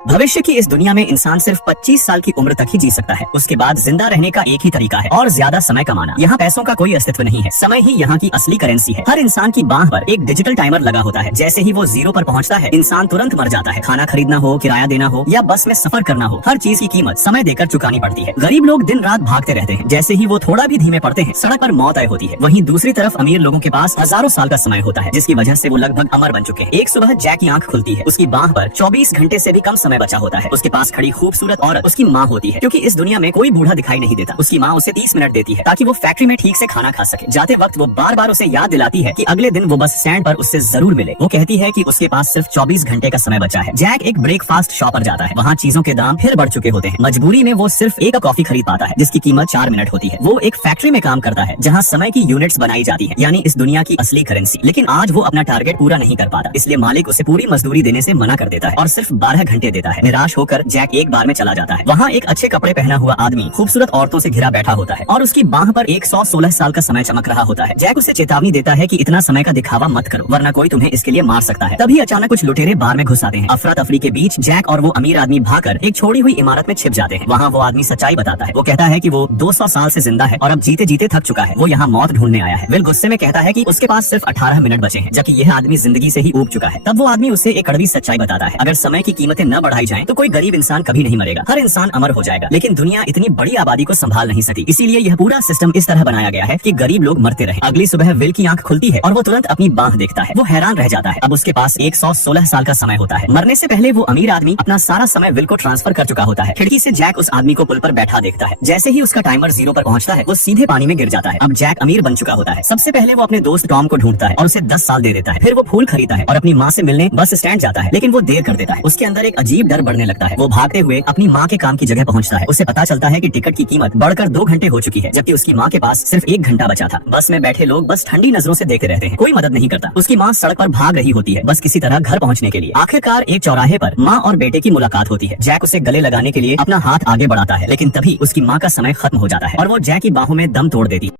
भविष्य की इस दुनिया में इंसान सिर्फ 25 साल की उम्र तक ही जी सकता है। उसके बाद जिंदा रहने का एक ही तरीका है और ज्यादा समय कमाना। यहाँ पैसों का कोई अस्तित्व नहीं है, समय ही यहाँ की असली करेंसी है। हर इंसान की बांह पर एक डिजिटल टाइमर लगा होता है। जैसे ही वो 0 पर पहुँचता है, इंसान तुरंत मर जाता है। खाना खरीदना हो, किराया देना हो या बस में सफर करना हो, हर चीज की कीमत समय देकर चुकानी पड़ती है। गरीब लोग दिन रात भागते रहते हैं। जैसे ही वो थोड़ा भी धीमे पड़ते हैं, सड़क पर मौत तय होती है। वहीं दूसरी तरफ अमीर लोगों के पास हजारों साल का समय होता है, जिसकी वजह से वो लगभग अमर बन चुके हैं। एक सुबह जैक की आंख खुलती है। उसकी बांह पर 24 घंटे से भी कम समय बचा होता है। उसके पास खड़ी खूबसूरत औरत उसकी माँ होती है, क्योंकि इस दुनिया में कोई बूढ़ा दिखाई नहीं देता। उसकी माँ उसे 30 मिनट देती है ताकि वो फैक्ट्री में ठीक से खाना खा सके। जाते वक्त वो बार बार उसे याद दिलाती है कि अगले दिन वो बस स्टैंड पर उससे जरूर मिले। वो कहती है कि उसके पास सिर्फ 24 घंटे का समय बचा है। जैक एक ब्रेकफास्ट शॉप पर जाता है। वहाँ चीजों के दाम फिर बढ़ चुके होते हैं। मजबूरी में वो सिर्फ एक कॉफी खरीद पाता है, जिसकी कीमत 4 मिनट होती है। वो एक फैक्ट्री में काम करता है जहाँ समय की यूनिट्स बनाई जाती है, यानी इस दुनिया की असली करेंसी। लेकिन आज वो अपना टारगेट पूरा नहीं कर पाता, इसलिए मालिक उसे पूरी मजदूरी देने से मना कर देता है और सिर्फ 12 घंटे देता है। निराश होकर जैक एक बार में चला जाता है। वहाँ एक अच्छे कपड़े पहना हुआ आदमी खूबसूरत औरतों से घिरा बैठा होता है और उसकी बांह पर 116 साल का समय चमक रहा होता है। जैक उसे चेतावनी देता है कि इतना समय का दिखावा मत करो, वरना कोई तुम्हें इसके लिए मार सकता है। तभी अचानक कुछ लुटेरे बार में घुस आते हैं। अफरा तफरी के बीच जैक और वो अमीर आदमी भागकर एक छोड़ी हुई इमारत में छिप जाते हैं। वहाँ वो आदमी सच्चाई बताता है। वो कहता है कि वो 200 साल से जिंदा है और अब जीते जीते थक चुका है। वो यहाँ मौत ढूंढने आया है। विल गुस्से में कहता है कि उसके पास सिर्फ 18 मिनट बचे हैं, जबकि यह आदमी जिंदगी से ही ऊब चुका है। तब वो आदमी उसे एक कड़वी सच्चाई बताता है। अगर समय की कीमतें न बढ़ाई जाएं, तो कोई गरीब इंसान कभी नहीं मरेगा। हर इंसान अमर हो जाएगा, लेकिन दुनिया इतनी बड़ी आबादी को संभाल नहीं सकती। इसीलिए यह पूरा सिस्टम इस तरह बनाया गया है कि गरीब लोग मरते रहे। अगली सुबह विल की आंख खुलती है और वो तुरंत अपनी बांह देखता है। वो हैरान रह जाता है। अब उसके पास 116 साल का समय होता है। मरने से पहले वो अमीर आदमी अपना सारा समय विल को ट्रांसफर कर चुका होता है। खिड़की से जैक उस आदमी को पुल पर बैठा देखता है। जैसे ही उसका टाइमर 0 पर पहुंचता है, वो सीधे पानी में गिर जाता है। अब जैक अमीर बन चुका होता है। सबसे पहले वो अपने दोस्त टॉम को ढूंढता है और उसे 10 साल दे देता है। फिर वो फूल खरीदता है और अपनी माँ से मिलने बस स्टैंड जाता है, लेकिन वो देर कर देता है। उसके अंदर एक अजीब डर बढ़ने लगता है। वो भागते हुए अपनी माँ के काम की जगह पहुंचता है। उसे पता चलता है कि टिकट की कीमत बढ़कर 2 घंटे हो चुकी है, जबकि उसकी माँ के पास सिर्फ 1 घंटा बचा था। बस में बैठे लोग बस ठंडी नजरों से देखते रहते हैं। कोई मदद नहीं करता। उसकी माँ सड़क पर भाग रही होती है, बस किसी तरह घर पहुंचने के लिए। आखिरकार एक चौराहे पर माँ और बेटे की मुलाकात होती है। जैक उसे गले लगाने के लिए अपना हाथ आगे बढ़ाता है, लेकिन तभी उसकी माँ का समय खत्म हो जाता है और वो जैक की बाहों में दम तोड़ देती है।